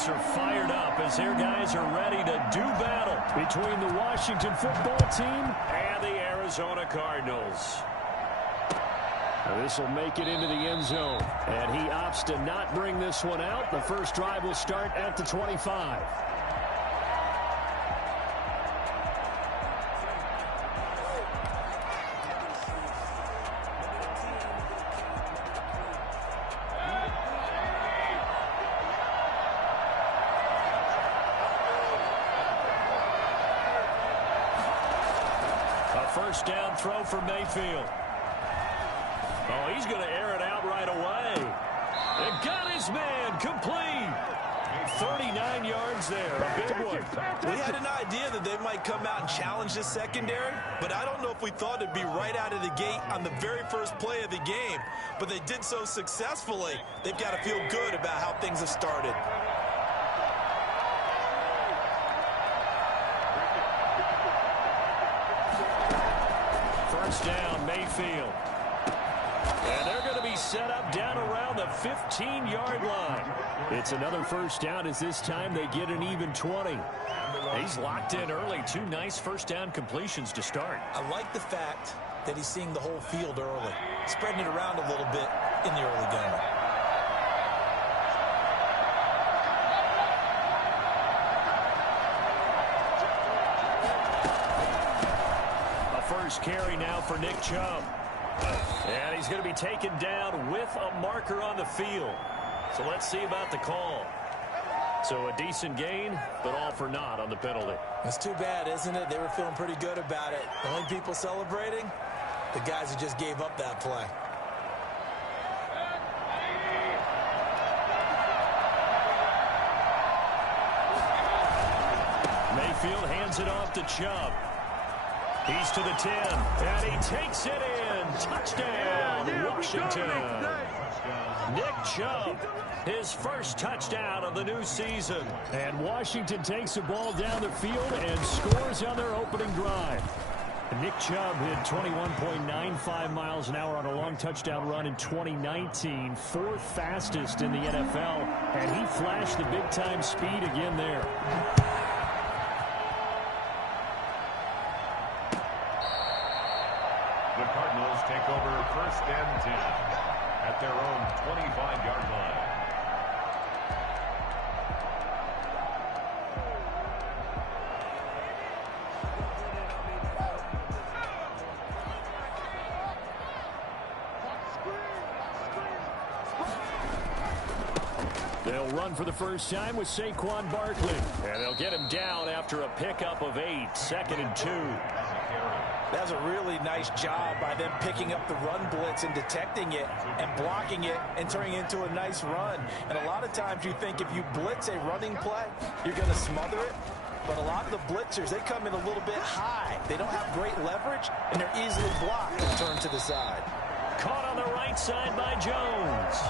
crowds are fired up as their guys are ready to do battle between the Washington football team and the Arizona Cardinals. This will make it into the end zone, and he opts to not bring this one out. The first drive will start at the 25. First down throw for Mayfield. Oh, he's going to air it out right away. And got his man complete. 39 yards there. A big one. We had an idea that they might come out and challenge this secondary, but I don't know if we thought it'd be right out of the gate on the very first play of the game. But they did so successfully. They've got to feel good about how things have started. First down, Mayfield. And they're going to be set up down around the 15-yard line. It's another first down as this time they get an even 20. He's locked in early. Two nice first down completions to start. I like the fact that he's seeing the whole field early, spreading it around a little bit in the early game. First carry now for Nick Chubb. And he's going to be taken down with a marker on the field. So let's see about the call. So a decent gain, but all for naught on the penalty. That's too bad, isn't it? They were feeling pretty good about it. The only people celebrating, the guys who just gave up that play. Mayfield hands it off to Chubb. He's to the 10, and he takes it in. Touchdown, Washington. Nick Chubb, his first touchdown of the new season. And Washington takes the ball down the field and scores on their opening drive. Nick Chubb hit 21.95 miles an hour on a long touchdown run in 2019, fourth fastest in the NFL, and he flashed the big-time speed again there. The Cardinals take over first and 10 at their own 25-yard line. They'll run for the first time with Saquon Barkley. And they'll get him down after a pickup of 8, 2nd and 2. That was a really nice job by them picking up the run blitz and detecting it and blocking it and turning it into a nice run. And a lot of times you think if you blitz a running play, you're going to smother it. But a lot of the blitzers, they come in a little bit high. They don't have great leverage, and they're easily blocked and turned to the side. Caught on the right side by Jones.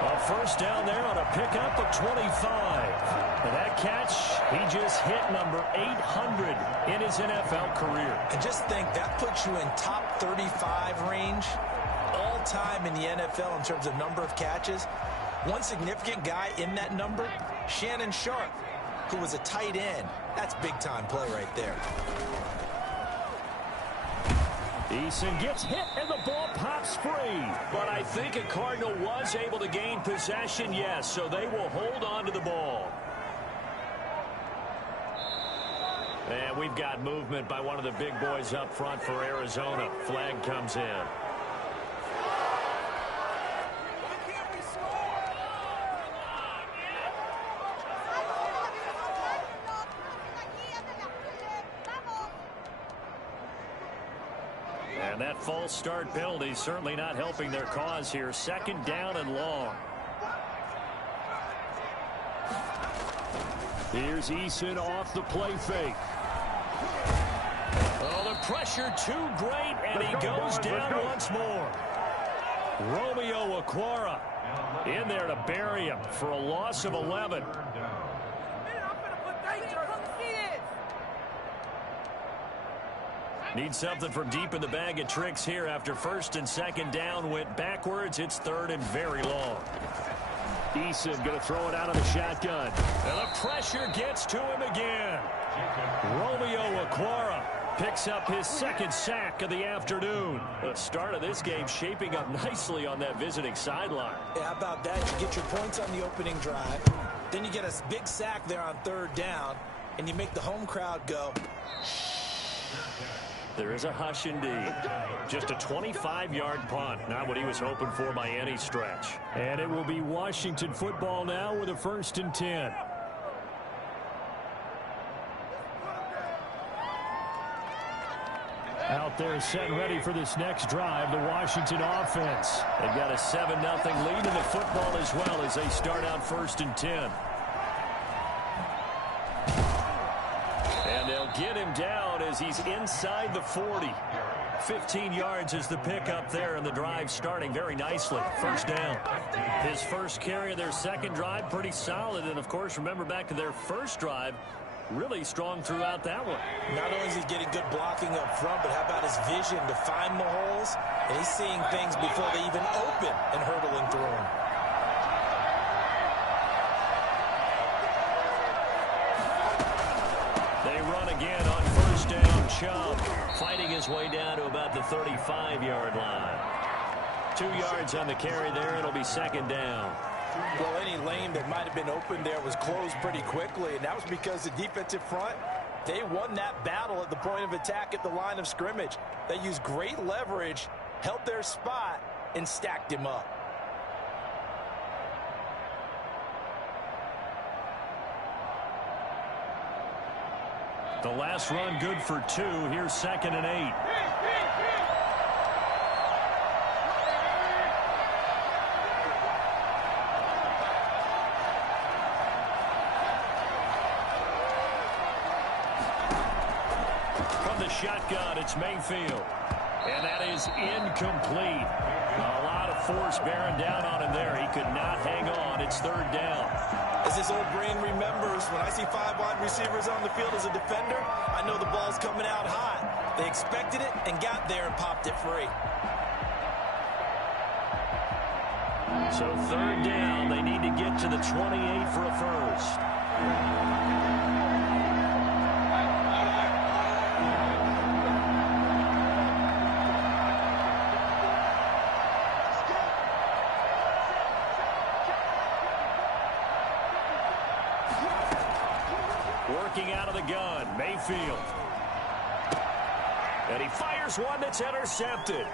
A first down there on a pickup of 25. And that catch, he just hit number 800 in his NFL career. And just think, that puts you in top 35 range all time in the NFL in terms of number of catches. One significant guy in that number, Shannon Sharp, who was a tight end. That's big-time play right there. Eason gets hit, and the ball pops free. But I think a Cardinal was able to gain possession, yes, so they will hold on to the ball. And we've got movement by one of the big boys up front for Arizona. Flag comes in. And that false start penalty certainly not helping their cause here. Second down and long. Here's Eason off the play fake. Oh, the pressure too great, and he goes down once more. Romeo Okwara in there to bury him for a loss of 11. Need something from deep in the bag of tricks here after first and second down went backwards. It's third and very long. Eason going to throw it out of the shotgun. And the pressure gets to him again. Romeo Okwara picks up his second sack of the afternoon. The start of this game shaping up nicely on that visiting sideline. Yeah, how about that? You get your points on the opening drive. Then you get a big sack there on third down. And you make the home crowd go. There is a hush indeed. Just a 25-yard punt. Not what he was hoping for by any stretch. And it will be Washington football now with a 1st and 10. Out there set ready for this next drive, the Washington offense. They've got a 7-0 lead in the football as well as they start out 1st and 10. And they'll get him down as he's inside the 40. 15 yards is the pickup there, and the drive starting very nicely. 1st down. His first carry of their second drive, pretty solid. And, of course, remember back to their first drive, really strong throughout that one. Not only is he getting good blocking up front, but how about his vision to find the holes? And he's seeing things before they even open and hurtling through them. They run again on 1st down. Chubb fighting his way down to about the 35-yard line. 2 yards on the carry there. It'll be 2nd down. Well, any lane that might have been open there was closed pretty quickly, and that was because the defensive front, they won that battle at the point of attack at the line of scrimmage. They used great leverage, held their spot, and stacked him up. The last run good for 2. Here's 2nd and 8. Shotgun, it's Mayfield. And that is incomplete. A lot of force bearing down on him there. He could not hang on. It's 3rd down. As his old brain remembers, when I see 5 wide receivers on the field as a defender, I know the ball's coming out hot. They expected it and got there and popped it free. So 3rd down. They need to get to the 28 for a first. Working out of the gun, Mayfield. And he fires one that's intercepted.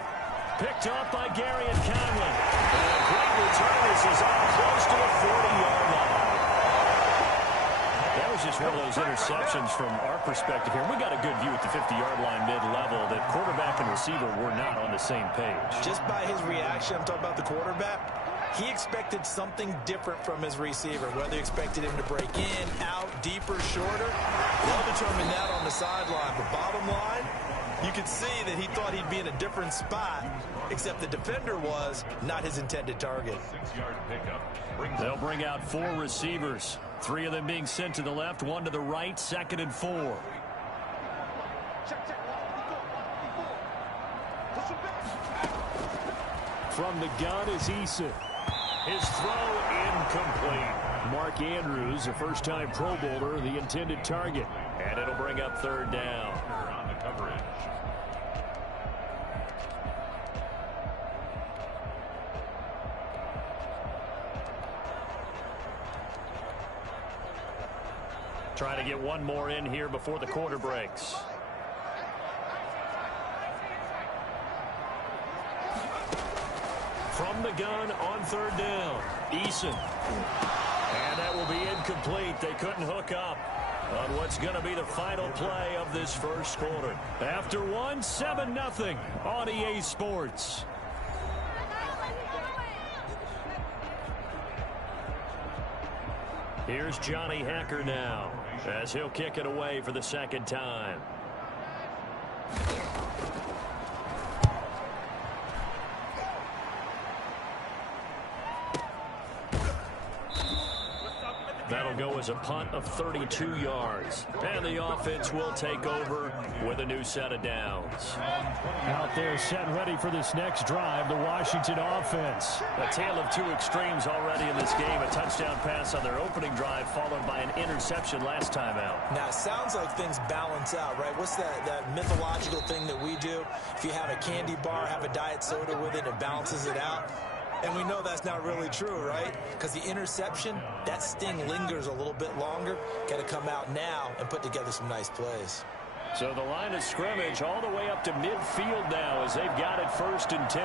Picked up by Gary and Conlon. And a great return as he's up close to the 40-yard line. That was just one of those interceptions from our perspective here. We got a good view at the 50-yard line mid-level that quarterback and receiver were not on the same page. Just by his reaction, I'm talking about the quarterback, he expected something different from his receiver, whether he expected him to break in, out, deeper, shorter. They'll determine that on the sideline. But bottom line, you could see that he thought he'd be in a different spot, except the defender was not his intended target. 6-yard pickup. They'll bring out 4 receivers, 3 of them being sent to the left, 1 to the right, 2nd and 4. From the gun is Eason. His throw incomplete. Mark Andrews, a first-time Pro Bowler, the intended target. And it'll bring up 3rd down. On the coverage. Trying to get one more in here before the quarter breaks. From the gun on 3rd down, Eason. And that will be incomplete. They couldn't hook up on what's going to be the final play of this first quarter. After 7-0 on EA Sports. Here's Johnny Hacker now as he'll kick it away for the 2nd time. That'll go as a punt of 32 yards. And the offense will take over with a new set of downs. Out there set ready for this next drive, the Washington offense. A tale of two extremes already in this game. A touchdown pass on their opening drive followed by an interception last time out. Now, it sounds like things balance out, right? What's that mythological thing that we do? If you have a candy bar, have a diet soda with it, it balances it out. And we know that's not really true, right? Because the interception, that sting lingers a little bit longer. Got to come out now and put together some nice plays. So the line of scrimmage all the way up to midfield now as they've got it 1st and 10.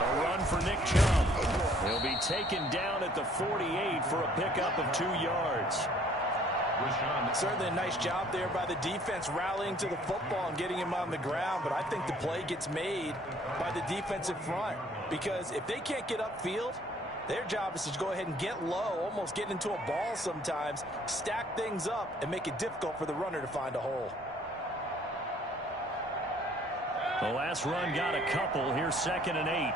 A run for Nick Chubb. He'll be taken down at the 48 for a pickup of 2 yards. Certainly a nice job there by the defense rallying to the football and getting him on the ground, but I think the play gets made by the defensive front because if they can't get upfield, their job is to go ahead and get low, almost get into a ball sometimes, stack things up, and make it difficult for the runner to find a hole. The last run got a couple. Here's 2nd and 8.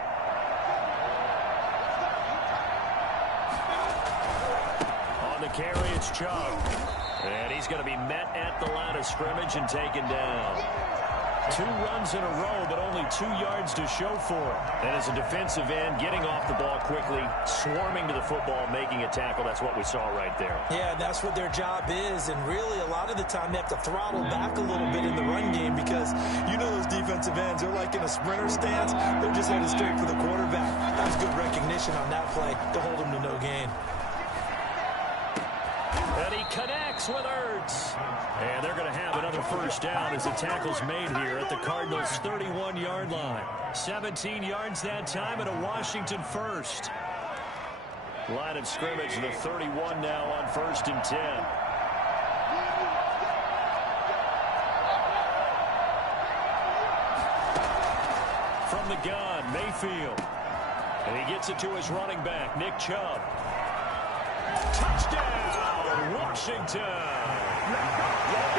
On the carry, it's Chubb. And he's going to be met at the line of scrimmage and taken down. 2 runs in a row, but only 2 yards to show for it. And as a defensive end, getting off the ball quickly, swarming to the football, making a tackle. That's what we saw right there. Yeah, that's what their job is. And really, a lot of the time, they have to throttle back a little bit in the run game because you know those defensive ends, they're like in a sprinter stance. They're just headed straight for the quarterback. That was good recognition on that play to hold him to no gain. And he connects with Ertz. And they're going to have another 1st down as the tackle's made here at the Cardinals' 31-yard line. 17 yards that time and a Washington 1st. Line of scrimmage, the 31 now on 1st and 10. From the gun, Mayfield. And he gets it to his running back, Nick Chubb. Touchdown, Washington.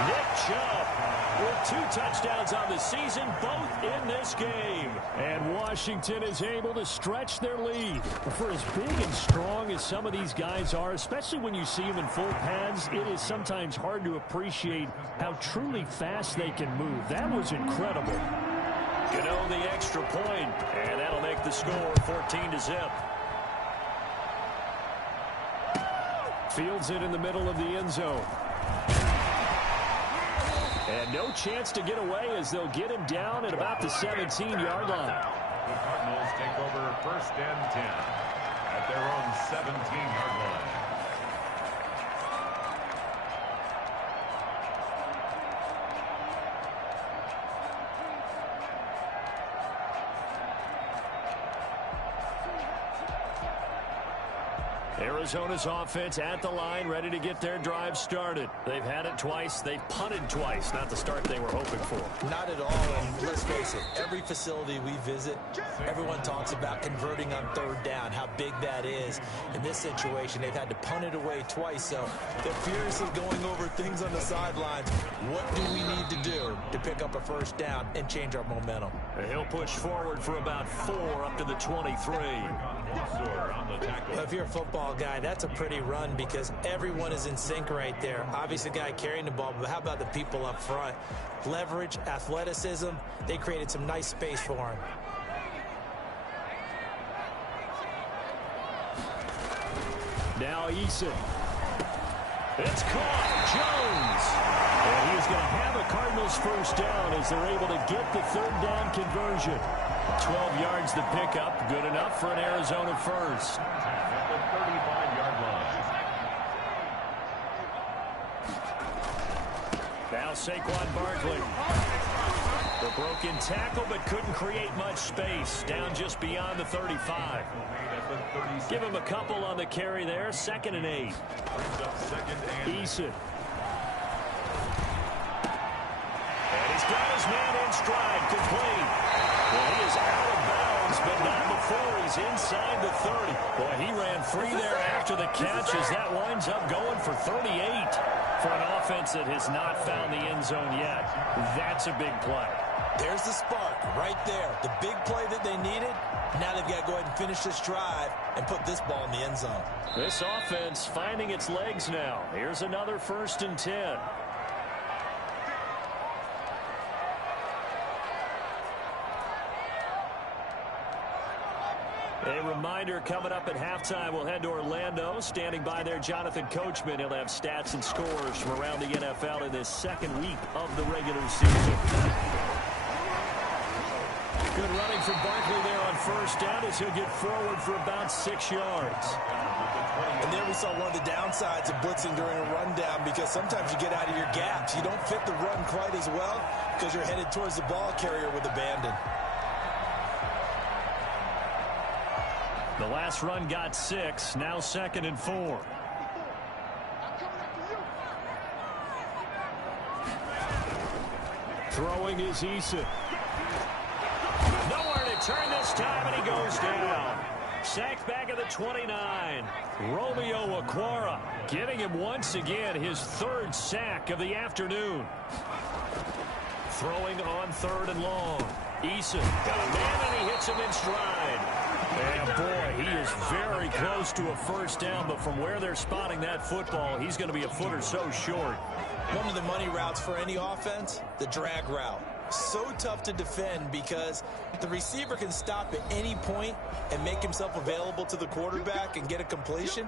Nick Chubb with 2 touchdowns on the season, both in this game. And Washington is able to stretch their lead. For as big and strong as some of these guys are, especially when you see them in full pads, it is sometimes hard to appreciate how truly fast they can move. That was incredible. Gano the extra point, and that'll make the score 14-0. Fields it in the middle of the end zone. And no chance to get away as they'll get him down at about the 17-yard line. The Cardinals take over 1st and 10 at their own 17-yard line. Arizona's offense at the line, ready to get their drive started. They've had it twice. They've punted twice. Not the start they were hoping for. Not at all. And let's face it, every facility we visit, everyone talks about converting on 3rd down, how big that is. In this situation, they've had to punt it away twice, so they're furiously going over things on the sidelines. What do we need to do to pick up a 1st down and change our momentum? He'll push forward for about 4 up to the 23. Well, if you're a football guy, that's a pretty run because everyone is in sync right there. Obviously, the guy carrying the ball, but how about the people up front? Leverage, athleticism, they created some nice space for him. Now Eason. It's caught. Jones. And he is going to have a Cardinals 1st down as they're able to get the 3rd down conversion. 12 yards the pickup. Good enough for an Arizona 1st. At the 35-yard line. Now Saquon Barkley. The broken tackle, but couldn't create much space. Down just beyond the 35. Give him a couple on the carry there. 2nd and 8. Eason. And he's got his man in stride. Complete. Well, he is out of bounds, but not before he's inside the 30. Boy, he ran free there after the catch as that winds up going for 38. For an offense that has not found the end zone yet, that's a big play. There's the spark right there. The big play that they needed. Now they've got to go ahead and finish this drive and put this ball in the end zone. This offense finding its legs now. Here's another 1st and 10. A reminder, coming up at halftime, we'll head to Orlando. Standing by there, Jonathan Coachman. He'll have stats and scores from around the NFL in this second week of the regular season. Good running from Barkley there on 1st down as he'll get forward for about 6 yards. And there we saw one of the downsides of blitzing during a rundown, because sometimes you get out of your gaps. You don't fit the run quite as well because you're headed towards the ball carrier with abandon. The last run got 6, now 2nd and 4. Throwing is Eason. Nowhere to turn this time, and he goes down. Sacked back at the 29. Romeo Okwara giving him once again his 3rd sack of the afternoon. Throwing on 3rd and long. Eason got a man, and he hits him in stride. And boy, he is very close to a 1st down, but from where they're spotting that football, he's going to be a foot or so short. One of the money routes for any offense, the drag route. So tough to defend because the receiver can stop at any point and make himself available to the quarterback and get a completion.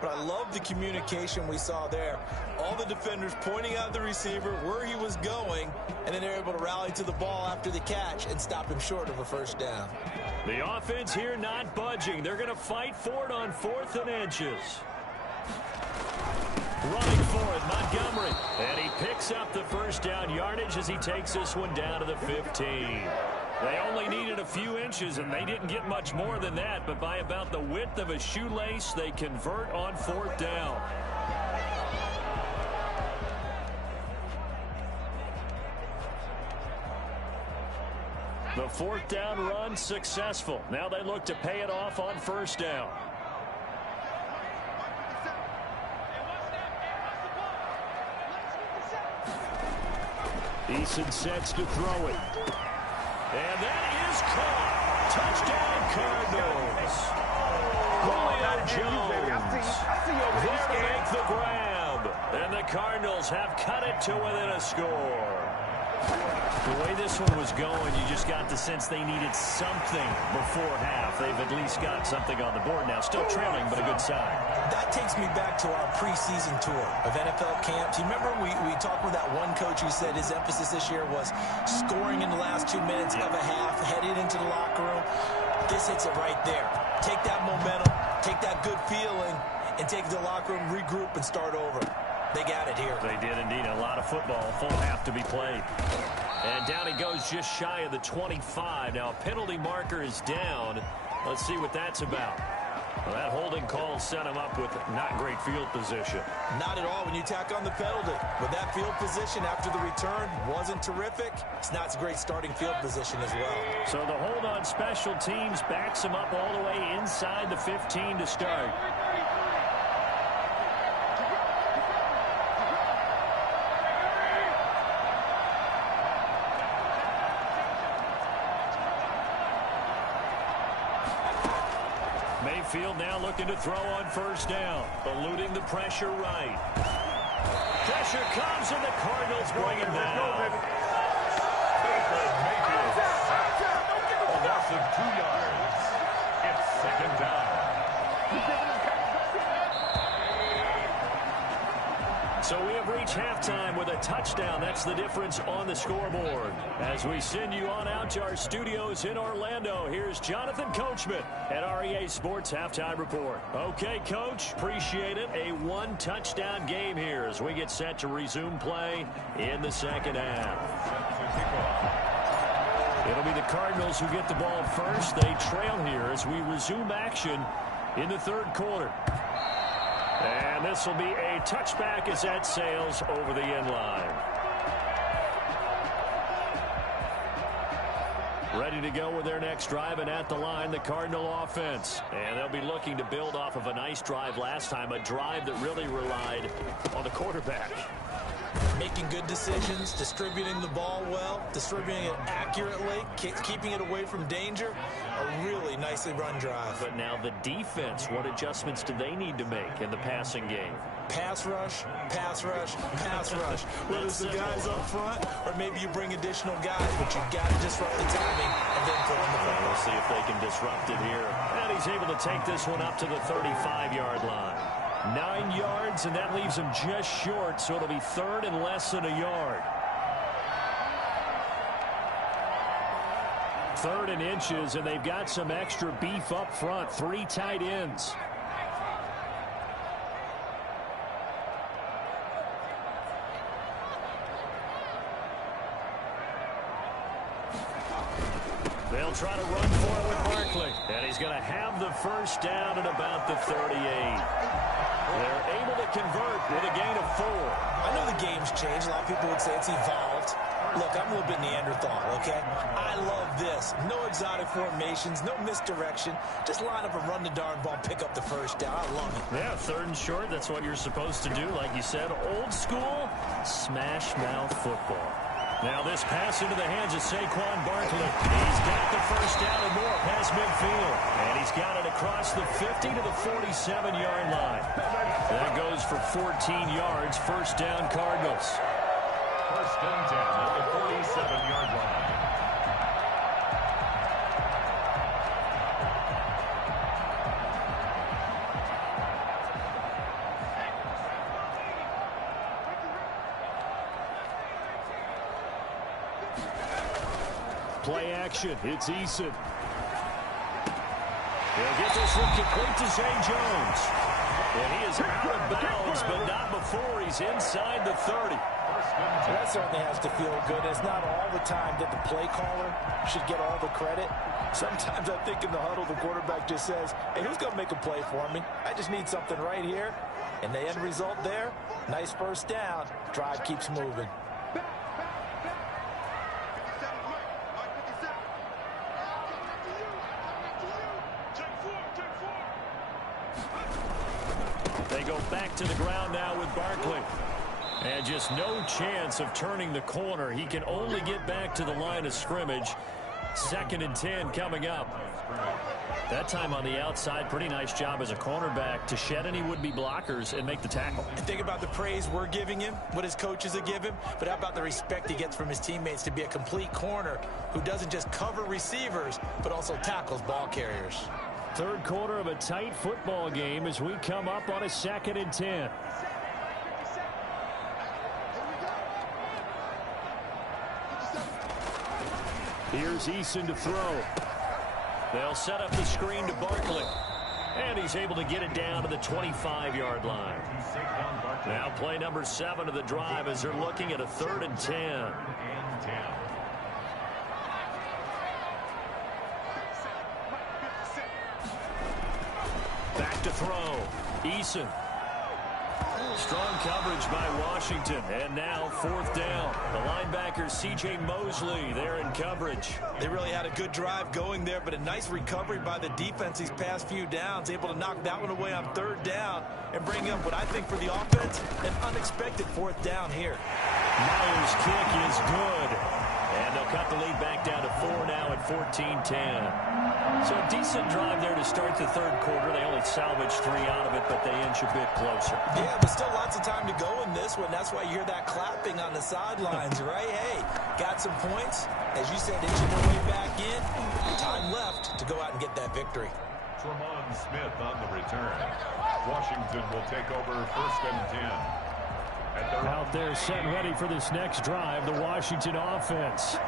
But I love the communication we saw there. All the defenders pointing out the receiver where he was going, and then they're able to rally to the ball after the catch and stop him short of a 1st down. The offense here not budging. They're going to fight for it on 4th and inches. Running for it, Montgomery. And he picks up the 1st down yardage as he takes this one down to the 15. They only needed a few inches, and they didn't get much more than that. But by about the width of a shoelace, they convert on 4th down. The 4th down run successful. Now they look to pay it off on 1st down. Eason sets to throw it. And that is caught. Touchdown, Cardinals. Julio Jones there to make the grab. And the Cardinals have cut it to within a score. The way this one was going, you just got the sense they needed something before half. They've at least got something on the board now. Still trailing, but a good sign. That takes me back to our preseason tour of NFL camps. You remember we talked with that one coach who said his emphasis this year was scoring in the last 2 minutes of a half, headed into the locker room. This hits it right there. Take that momentum, take that good feeling, and take it to the locker room, regroup, and start over. They got it here. They did indeed. A lot of football, full half to be played. And down he goes just shy of the 25. Now a penalty marker is down. Let's see what that's about. Well, that holding call set him up with not great field position. Not at all when you tack on the penalty. But that field position after the return wasn't terrific. It's not a great starting field position as well. So the hold on special teams backs him up all the way inside the 15 to start. Mayfield now looking to throw on 1st down. Eluding the pressure right. Pressure comes and the Cardinals bring him down. A loss of 2 yards. It's 2nd down. So we have reached halftime with a touchdown. That's the difference on the scoreboard. As we send you on out to our studios in Orlando, here's Jonathan Coachman at REA Sports Halftime Report. Okay, Coach, appreciate it. A 1-touchdown game here as we get set to resume play in the 2nd half. It'll be the Cardinals who get the ball first. They trail here as we resume action in the 3rd quarter. And this will be a touchback as that sails over the end line. Ready to go with their next drive, and at the line, the Cardinal offense. And they'll be looking to build off of a nice drive last time, a drive that really relied on the quarterback. Making good decisions, distributing the ball well, distributing it accurately, keeping it away from danger. A really nicely run drive. But now the defense, what adjustments do they need to make in the passing game? Pass rush, pass rush, pass rush. Whether it's the guys up front or maybe you bring additional guys, but you've got to disrupt the timing and then throw in the football. We'll see if they can disrupt it here. And he's able to take this one up to the 35-yard line. 9 yards, and that leaves him just short, so it'll be third and less than a yard. Third and inches, and they've got some extra beef up front. 3 tight ends. They'll try to run for it with Barkley. And he's going to have the first down at about the 38. They're able to convert with a gain of 4. I know the game's changed. A lot of people would say it's evolved. Look, I'm a little bit Neanderthal, okay? I love this. No exotic formations, no misdirection. Just line up and run the darn ball, pick up the first down. I love it. Yeah, third and short, that's what you're supposed to do. Like you said, old school, smash mouth football. Now this pass into the hands of Saquon Barkley. He's got the first down and more past midfield. And he's got it across the 50 to the 47-yard line. That goes for 14 yards. First down, Cardinals. First and 10 at the 47-yard line. Play action. It's Eason. He'll get this one complete to Zay Jones. And he is out of bounds, but not before he's inside the 30. That certainly has to feel good. It's not all the time that the play caller should get all the credit. Sometimes I think in the huddle, the quarterback just says, hey, who's going to make a play for me? I just need something right here. And the end result there, nice first down. Drive keeps moving. They go back to the ground now with Barkley. And just no chance of turning the corner. He can only get back to the line of scrimmage. 2nd and 10 coming up. That time on the outside, pretty nice job as a cornerback to shed any would-be blockers and make the tackle. And think about the praise we're giving him, what his coaches have given him, but how about the respect he gets from his teammates to be a complete corner who doesn't just cover receivers, but also tackles ball carriers. Third quarter of a tight football game as we come up on a 2nd and 10. Here's Eason to throw. They'll set up the screen to Barkley. And he's able to get it down to the 25-yard line. Now play number 7 of the drive as they're looking at a 3rd and 10. Back to throw. Eason. Strong coverage by Washington. And now 4th down. The linebacker C.J. Mosley there in coverage. They really had a good drive going there, but a nice recovery by the defense these past few downs. Able to knock that one away on 3rd down and bring up what I think for the offense, an unexpected 4th down here. Myers' kick is good. And they'll cut the lead back down to 4 now at 14-10. So a decent drive there to start the 3rd quarter. They only salvaged 3 out of it, but they inch a bit closer. Yeah, but still lots of time to go in this one. That's why you hear that clapping on the sidelines, right? Hey, got some points. As you said, inching their way back in. Time left to go out and get that victory. Tremont Smith on the return. Washington will take over 1st and 10. Out there set and ready for this next drive, the Washington offense.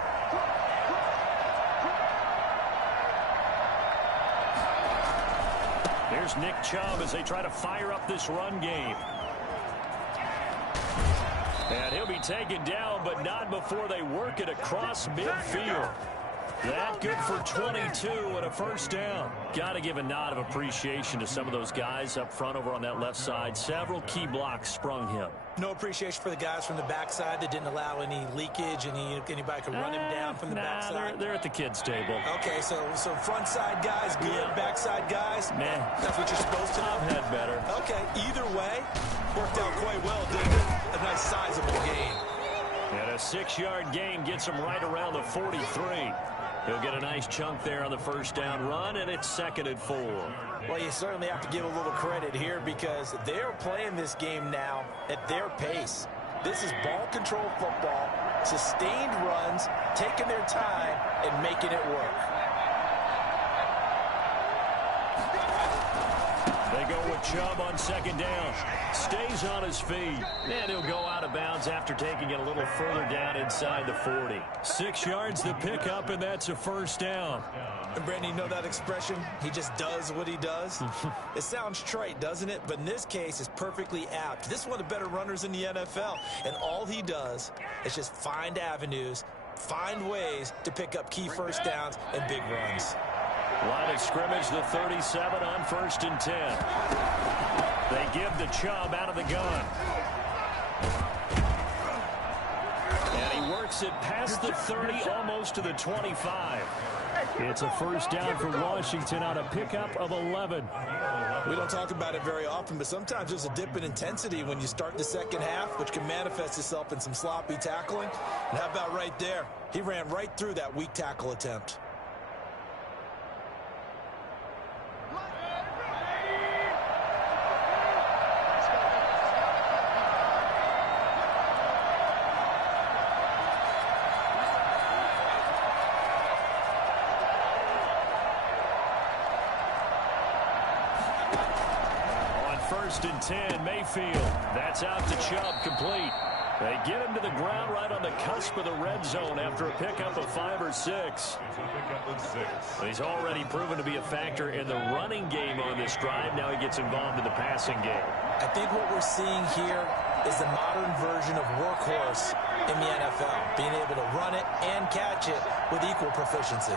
Here's Nick Chubb as they try to fire up this run game. And he'll be taken down, but not before they work it across midfield. That good for 22 and a first down. Got to give a nod of appreciation to some of those guys up front over on that left side. Several key blocks sprung him. No appreciation for the guys from the backside that didn't allow any leakage, anybody could run him down from the backside. They're at the kids' table. Okay, so front side guys good, backside guys, man, that's what you're supposed to do. I've had better. Okay, either way, worked out quite well, didn't it? A nice sizable gain. And a 6-yard gain gets him right around the 43. He'll get a nice chunk there on the first down run, and it's 2nd and 4. Well, you certainly have to give a little credit here because they're playing this game now at their pace. This is ball control football, sustained runs, taking their time and making it work. They go with Chubb on 2nd down. Stays on his feet. And he'll go out of bounds after taking it a little further down inside the 40. 6 yards to pick up, and that's a first down. And Brandon, you know that expression? He just does what he does? It sounds trite, doesn't it? But in this case, it's perfectly apt. This is one of the better runners in the NFL. And all he does is just find avenues, find ways to pick up key first downs and big runs. Line of scrimmage, the 37 on 1st and 10. They give the Chubb out of the gun. And he works it past the 30, almost to the 25. It's a first down for Washington on a pickup of 11. We don't talk about it very often, but sometimes there's a dip in intensity when you start the second half, which can manifest itself in some sloppy tackling. And how about right there? He ran right through that weak tackle attempt. And 10, Mayfield. That's out to Chubb, complete. They get him to the ground right on the cusp of the red zone after a pickup of 5 or 6. He's already proven to be a factor in the running game on this drive. Now he gets involved in the passing game. I think what we're seeing here is the modern version of workhorse in the NFL, being able to run it and catch it with equal proficiency.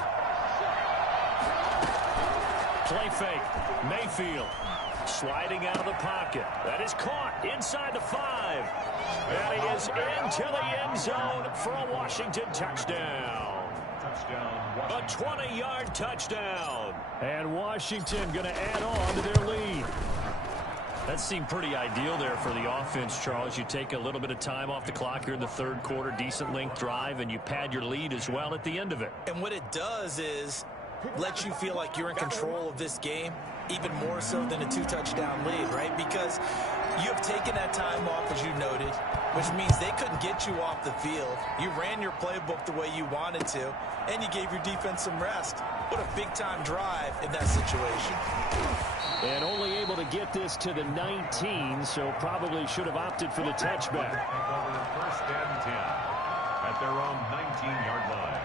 Play fake. Mayfield. Sliding out of the pocket. That is caught inside the 5. And he is into the end zone for a Washington touchdown. A 20-yard touchdown. And Washington going to add on to their lead. That seemed pretty ideal there for the offense, Charles. You take a little bit of time off the clock here in the third quarter, decent length drive, and you pad your lead as well at the end of it. And what it does is let you feel like you're in control of this game, even more so than a 2-touchdown lead, right? Because you have taken that time off, as you noted, which means they couldn't get you off the field. You ran your playbook the way you wanted to, and you gave your defense some rest. What a big-time drive in that situation. And only able to get this to the 19, so probably should have opted for the touchback. First and 10 at their own 19-yard line.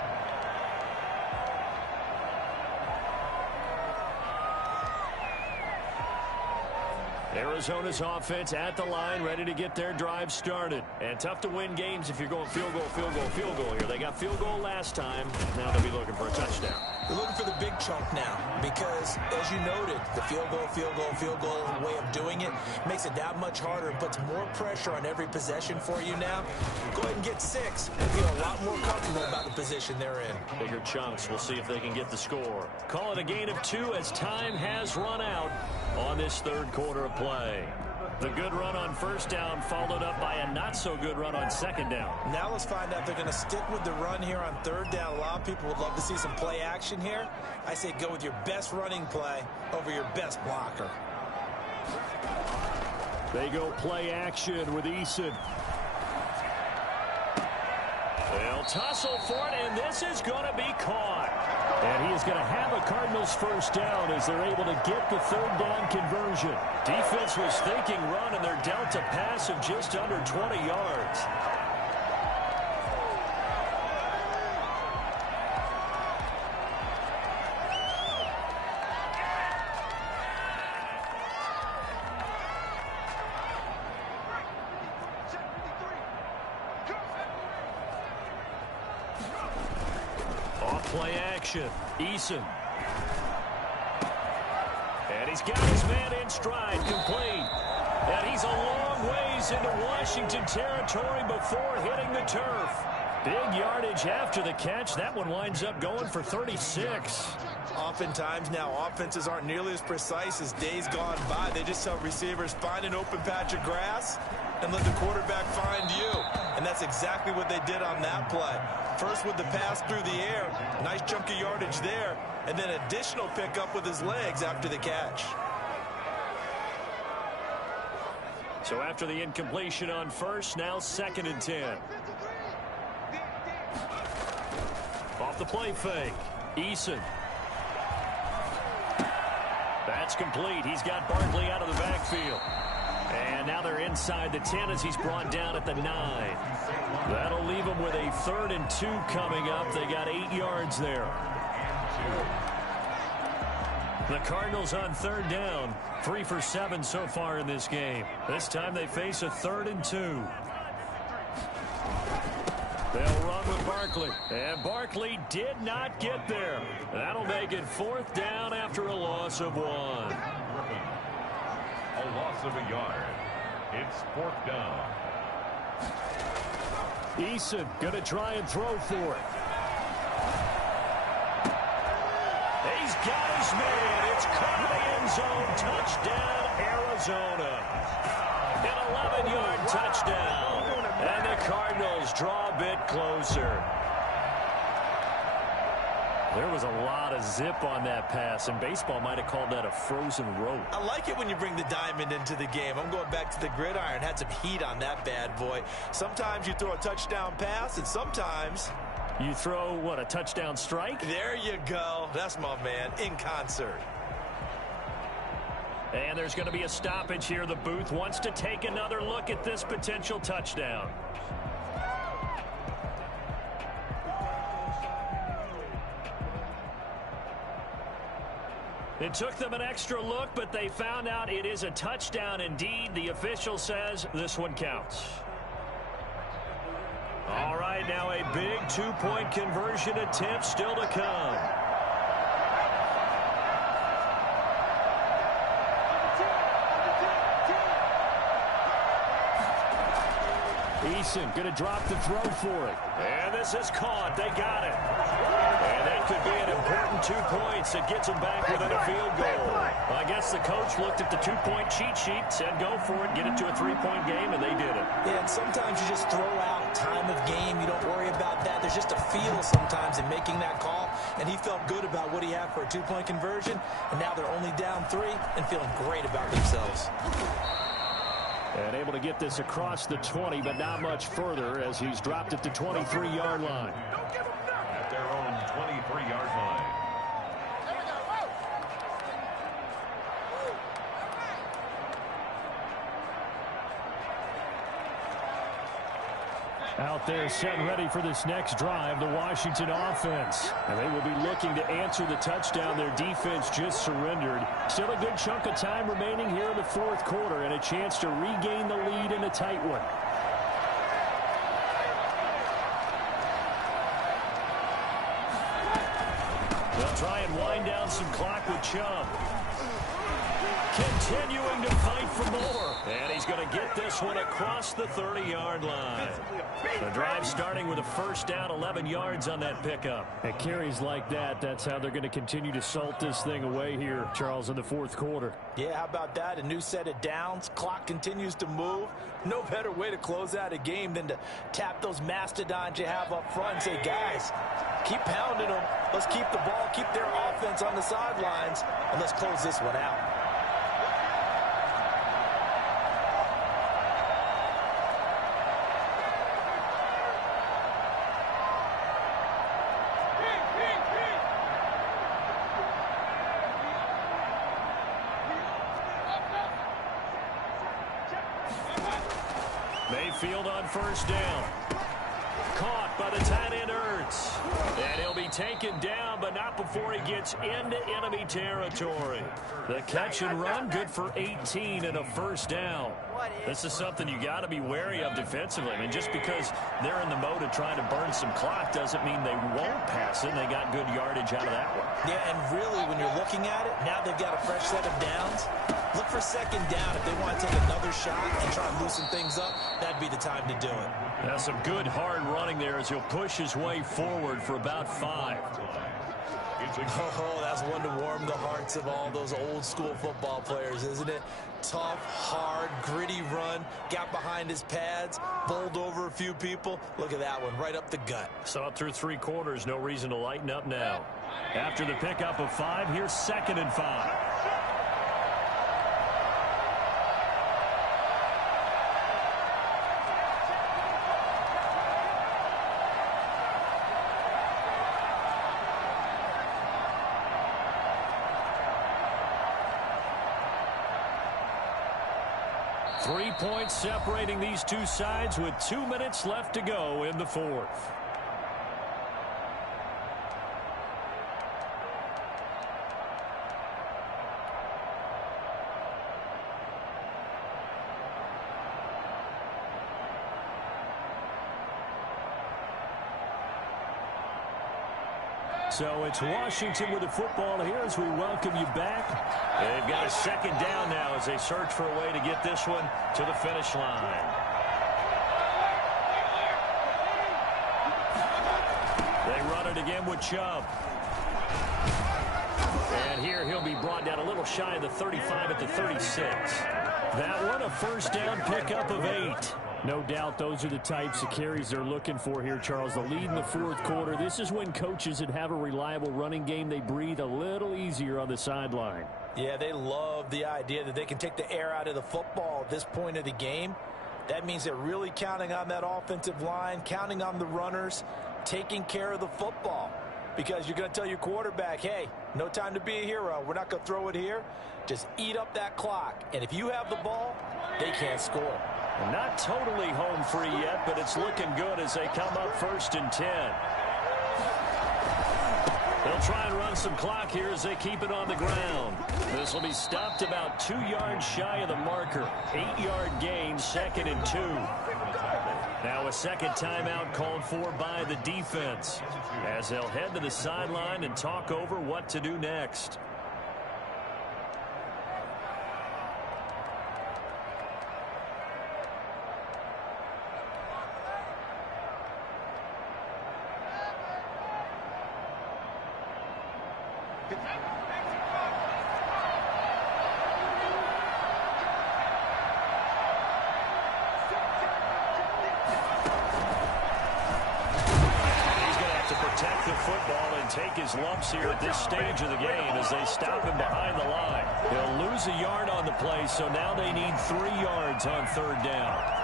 Arizona's offense at the line, ready to get their drive started. And tough to win games if you're going field goal, field goal, field goal here. They got field goal last time. Now they'll be looking for a touchdown. They're looking for the big chunk now because, as you noted, the field goal way of doing it makes it that much harder and puts more pressure on every possession for you now. Go ahead and get 6 and feel a lot more comfortable about the position they're in. Bigger chunks. We'll see if they can get the score. Call it a gain of 2 as time has run out on this third quarter of play. The good run on first down followed up by a not-so-good run on second down. Now let's find out if they're going to stick with the run here on third down. A lot of people would love to see some play action here. I say go with your best running play over your best blocker. They go play action with Eason. They'll tussle for it, and this is going to be caught. And he is going to have a Cardinals first down as they're able to get the third down conversion. Defense was thinking run, and they're dealt a pass of just under 20 yards. Play action. Eason. And he's got his man in stride, complete. And he's a long ways into Washington territory before hitting the turf. Big yardage after the catch. That one winds up going for 36. Oftentimes now, offenses aren't nearly as precise as days gone by. They just tell receivers, find an open patch of grass and let the quarterback find you. And that's exactly what they did on that play. First with the pass through the air, nice chunk of yardage there, and then additional pickup with his legs after the catch. So after the incompletion on first, now 2nd and 10. Off the play fake. Eason. That's complete. He's got Barkley out of the backfield. And now they're inside the 10 as he's brought down at the 9. That'll leave them with a 3rd and 2 coming up. They got 8 yards there. The Cardinals on 3rd down. 3 for 7 so far in this game. This time they face a 3rd and 2. They'll run with Barkley. And Barkley did not get there. That'll make it 4th down after a loss of 1. A loss of a yard. It's 4th down. Eason going to try and throw for it. He's got his man. It's caught in the end zone. Touchdown, Arizona. An 11-yard touchdown. And the Cardinals draw a bit closer. There was a lot of zip on that pass, and baseball might have called that a frozen rope. I like it when you bring the diamond into the game. I'm going back to the gridiron. Had some heat on that bad boy. Sometimes you throw a touchdown pass, and sometimes you throw, what, a touchdown strike? There you go. That's my man, in concert. And there's going to be a stoppage here. The booth wants to take another look at this potential touchdown. It took them an extra look, but they found out it is a touchdown indeed. The official says this one counts. All right, now a big 2-point conversion attempt still to come. Eason going to drop the throw for it. And this is caught. They got it. And that could be an important 2 points. It gets them back within a field goal. I guess the coach looked at the 2-point cheat sheet, said go for it, get it to a 3-point game, and they did it. Yeah, and sometimes you just throw out time of game. You don't worry about that. There's just a feel sometimes in making that call, and he felt good about what he had for a 2-point conversion, and now they're only down 3 and feeling great about themselves. And able to get this across the 20, but not much further as he's dropped it to 23-yard line. At their own 23-yard line. Out there set and ready for this next drive, the Washington offense. And they will be looking to answer the touchdown their defense just surrendered. Still a good chunk of time remaining here in the 4th quarter and a chance to regain the lead in a tight one. They'll try and wind down some clock with Chubb. Continuing to fight for more. And he's going to get this one across the 30-yard line. The drive starting with a 1st down, 11 yards on that pickup. At carries like that, that's how they're going to continue to salt this thing away here, Charles, in the 4th quarter. Yeah, how about that? A new set of downs. Clock continues to move. No better way to close out a game than to tap those mastodons you have up front and say, guys, keep pounding them. Let's keep the ball, keep their offense on the sidelines, and let's close this one out. Mayfield on 1st down. Caught by the tight end Ertz. And he'll be taken down, but not before he gets into enemy territory. The catch and run, good for 18 and a 1st down. This is something you got to be wary of defensively. I mean, just because they're in the mode of trying to burn some clock doesn't mean they won't pass it. They got good yardage out of that one. Yeah, and really, when you're looking at it, now they've got a fresh set of downs. Look for second down. If they want to take another shot and try and loosen things up, that'd be the time to do it. That's some good hard running there as he'll push his way forward for about 5. Oh, that's one to warm the hearts of all those old school football players, isn't it? Tough, hard, gritty run, got behind his pads, bowled over a few people. Look at that one, right up the gut. So through 3 quarters, no reason to lighten up now. After the pickup of 5, here's 2nd and 5. 3 points separating these two sides with 2 minutes left to go in the 4th. So it's Washington with the football here as we welcome you back. They've got a 2nd down now as they search for a way to get this one to the finish line. They run it again with Chubb. And here he'll be brought down a little shy of the 35 at the 36. That one a 1st down pickup of 8. No doubt those are the types of carries they're looking for here, Charles. The lead in the 4th quarter. This is when coaches that have a reliable running game, they breathe a little easier on the sideline. Yeah, they love the idea that they can take the air out of the football at this point of the game. That means they're really counting on that offensive line, counting on the runners, taking care of the football. Because you're going to tell your quarterback, hey, no time to be a hero. We're not going to throw it here. Just eat up that clock. And if you have the ball, they can't score. Not totally home free yet, but it's looking good as they come up 1st and 10. They'll try and run some clock here as they keep it on the ground. This will be stopped about 2 yards shy of the marker. 8-yard gain, 2nd and 2. Now a 2nd timeout called for by the defense as they'll head to the sideline and talk over what to do next. Protect the football and take his lumps here at this stage of the game as they stop him behind the line. He'll lose a yard on the play, so now they need 3 yards on 3rd down.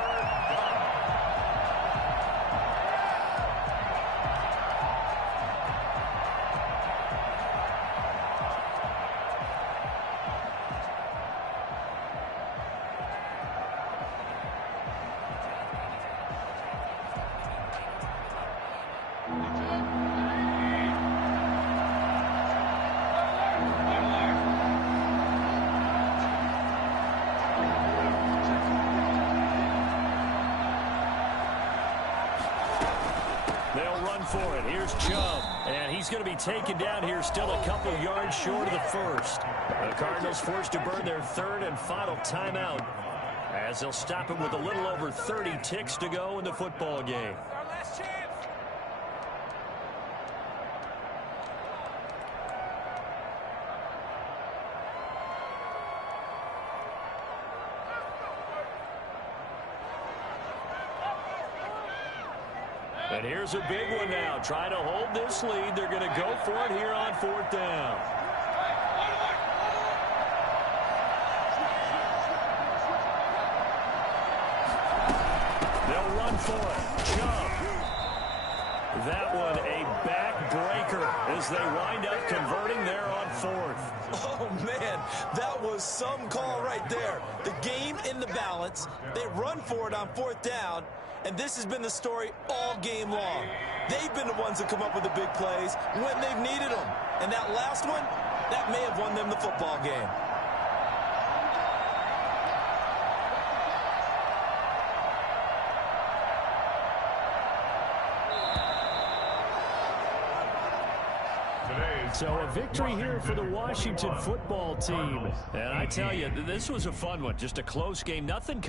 For it. Here's Chubb, and he's going to be taken down here still a couple yards short of the 1st. The Cardinals forced to burn their 3rd and final timeout as they'll stop him with a little over 30 ticks to go in the football game. And here's a big one now. Trying to hold this lead. They're going to go for it here on 4th down. They'll run for it. Chubb. That one a backbreaker as they wind up converting there on 4th. Oh, man, that was some call right there. The game in the balance. They run for it on 4th down. And this has been the story all game long. They've been the ones that come up with the big plays when they've needed them. And that last one, that may have won them the football game. So a victory here for the Washington football team. And I tell you, this was a fun one. Just a close game. Nothing